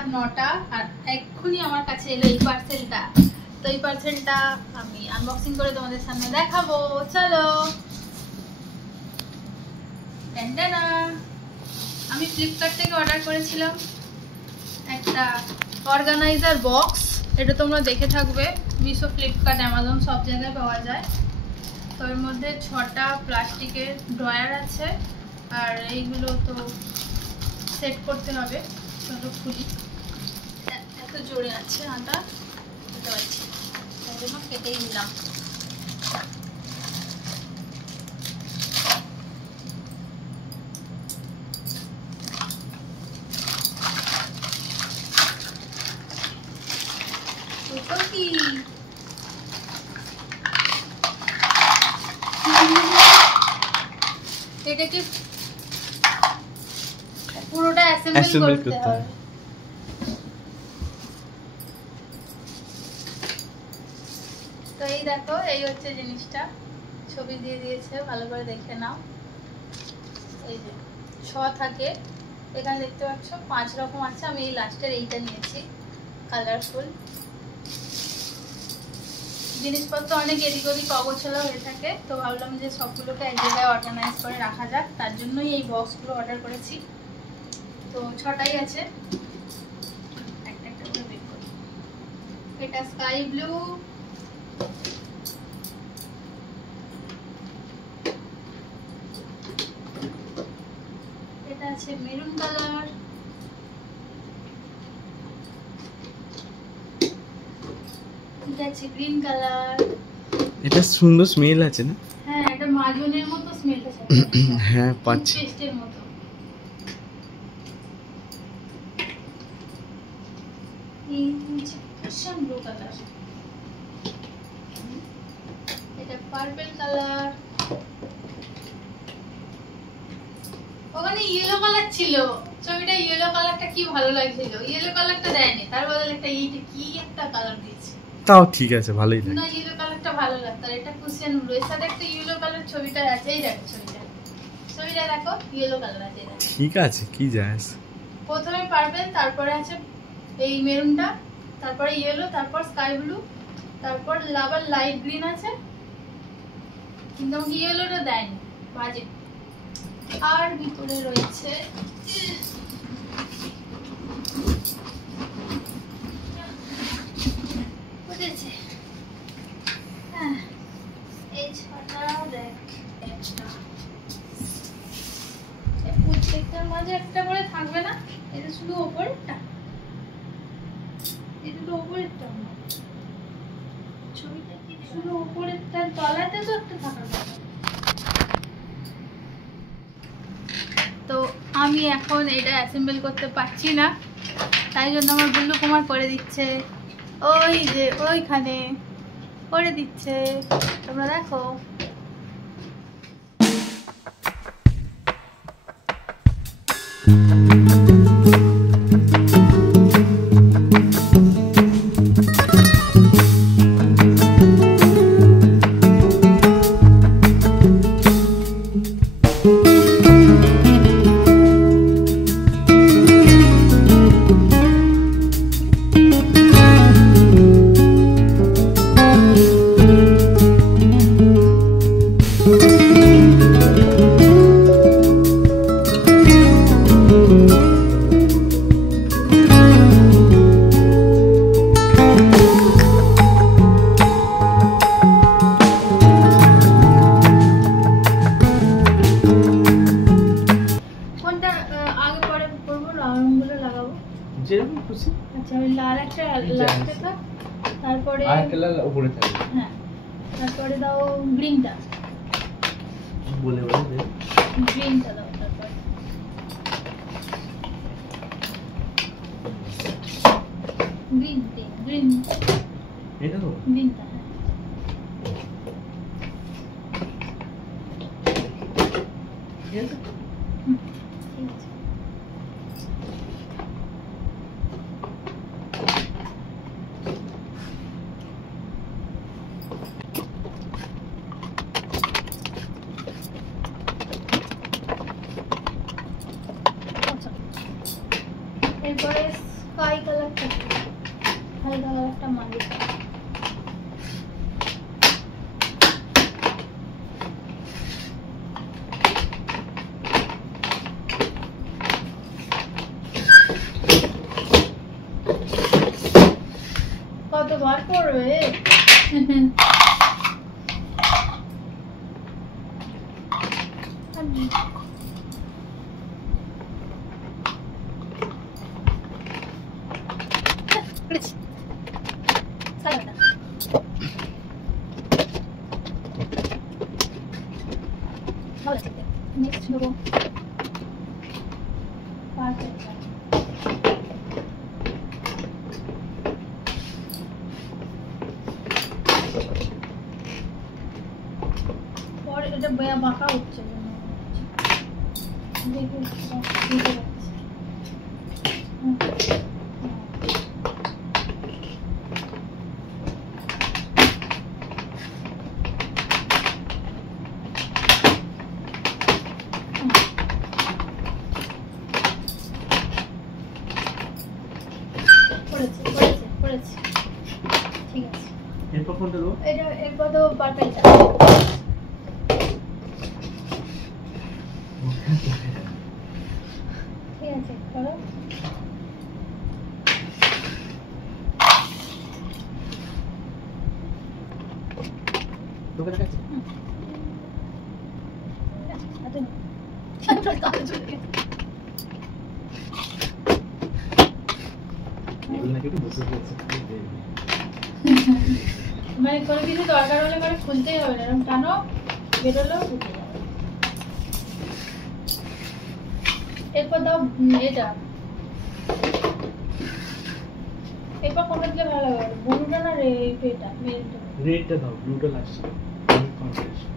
রাত 9টা আর এক্ষুনি আমার কাছে এলো এই পার্সেলটা। তো এই পার্সেলটা আমি আনবক্সিং করে তোমাদের সামনে দেখাবো, চলো। আমি ফ্লিপকার্ট থেকে অর্ডার করেছিলাম একটা অর্গানাইজার বক্স। এটা তোমরা দেখে থাকবে, মিশো, ফ্লিপকার্ট, অ্যামাজন সব জায়গায় পাওয়া যায়। তো এর মধ্যে 6টা প্লাস্টিকের ড্রয়ার আছে আর এইগুলো তো সেট করতে হবে। চলো খুলি। এত জোরে আছে আটা, বুঝতে পারছি, তাই জন্য কেটেই নিলাম। এটাকে পুরোটা অ্যাসেম্বল করতে হবে। তো এই দেখো, এই হচ্ছে জিনিসটা, ছবি দিয়ে দিয়েছে, ভালো করে দেখে নাও। এই যে 6 থাকে, এখানে দেখতে পাচ্ছ 5 রকম আছে। আমি এই লাস্টের এইটা নিয়েছি, কালারফুল। জিনিসপত্র অনেক এদিক ওদিক অগোছালো হয়ে থাকে, তো ভাবলাম যে সবগুলোকে এক জায়গায় অর্গানাইজ করে রাখা যাক, তার জন্যই এই বক্সগুলো অর্ডার করেছি। তো 6টাই আছে, একটা একটা করে বের করি। এটা স্কাই ব্লু, এটা আছে মেরুন কালার, এটা আছে গ্রিন কালার। এটা সুন্দর স্মেল আছে না? হ্যাঁ, এটা মাজনের মতো স্মেল আছে। হ্যাঁ, পাচ্ছি। পেস্টের মতো। এই হচ্ছে কুশন ব্লু কালার, এটা পার্পল কালার। ওখানে ইয়েলো কালার ছিল, ছবিটা ইয়েলো কালারটা কি ভালো লাগছিল, ইয়েলো কালারটা দেয়নি, তার বদলে একটা এইটা কি একটা কালার দিয়েছে। তাও ঠিক আছে, ভালোই লাগে। না, ইয়েলো কালারটা ভালো লাগতো, আর এটা কুশন ব্লু, এর সাথে একটা ইয়েলো কালার ছবিটা আছে। এই দেখো ছবিটা দেখো, ইয়েলো কালার আছে। ঠিক আছে, কি যায়। প্রথমে পার্পল, তারপরে আছে এই মেরুনটা, তারপরে ইয়েলো, তারপর স্কাই ব্লু, তারপর আবার লাইট গ্রিন আছে, কিন্তু আমাকে ইয়েলোটা দেয়নি, বাজে। আর ভিতরে রয়েছে বুঝেছে, হ্যাঁ, এই 6টা দেখ, একটা প্রত্যেকটার মাঝে একটা করে থাকবে না, এটা শুধু ওপরেরটা, এটা তো ওপরেরটা, ছবিটা কি শুধু ওপরেরটার তলাতে তো একটা থাকার কথা। তো আমি এখন এটা অ্যাসেম্বল করতে পারছি না, তাই জন্য আমার বুল্লু কুমার করে দিচ্ছে, ওই যে ওইখানে করে দিচ্ছে, তোমরা দেখো। আচ্ছা, ওই লাল একটা লাস্টে থাক, তারপরে আরেকটা লাল উপরে থাকে। হ্যাঁ, তারপরে দাও গ্রিনটা, বলে বলে দে, গ্রিনটা দাও, তারপরে গ্রিন দে, গ্রিন, এটা তো গ্রিনটা, হ্যাঁ। ঠিক আছে, ঠিক আছে। এরপরে স্কাই কালারটা হালকা কালারটা মাঝে কতবার করবে নেক্সট নেবো পরে এটা বাঁকা হচ্ছে ঠিক আছে এরপর কোনটা দেবো? এটা এরপর তো বাটাই ঠিক আছে করো তোকে দেখাচ্ছি এগুলো নাকি একটু বসে পড়ছে মানে কোনো কিছু দরকার হলে মানে খুলতেই হবে না, এরকম টানো বেরোলেও উঠে যাবে। এরপর দাও এটা, এরপর কোনটা দিলে ভালো হবে, ব্লুটা না এটা মেরুনটা? রেডটা দাও, ব্লুটা লাগছে কন্ট্রাস্ট।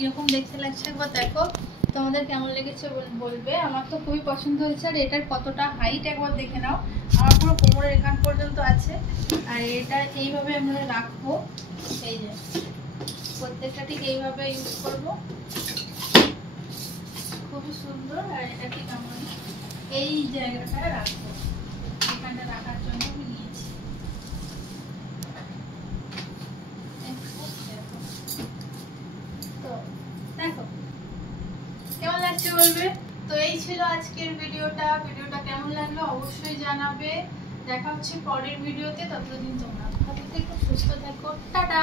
কিরকম দেখতে লাগছে একবার দেখো, তোমাদের কেমন লেগেছে বলবে। আমার তো খুবই পছন্দ হয়েছে। আর এটার কতটা হাইট একবার দেখে নাও, আমার পুরো কোমরের এখান পর্যন্ত আছে। আর এটা এইভাবে আমরা রাখবো, এই যে প্রত্যেকটা ঠিক এইভাবে ইউজ করবো, খুবই সুন্দর। আর এটা ঠিক আমরা এই জায়গাটা রাখবো, এখানটা রাখার জন্য আমি নিয়েছি। তো দেখো কেমন লাগছে বলবে। তো এই ছিল আজকের ভিডিওটা কেমন লাগলো অবশ্যই জানাবে। দেখা হচ্ছে পরের ভিডিওতে, ততদিন তোমরা ভালো থেকো, সুস্থ থেকো, টাটা।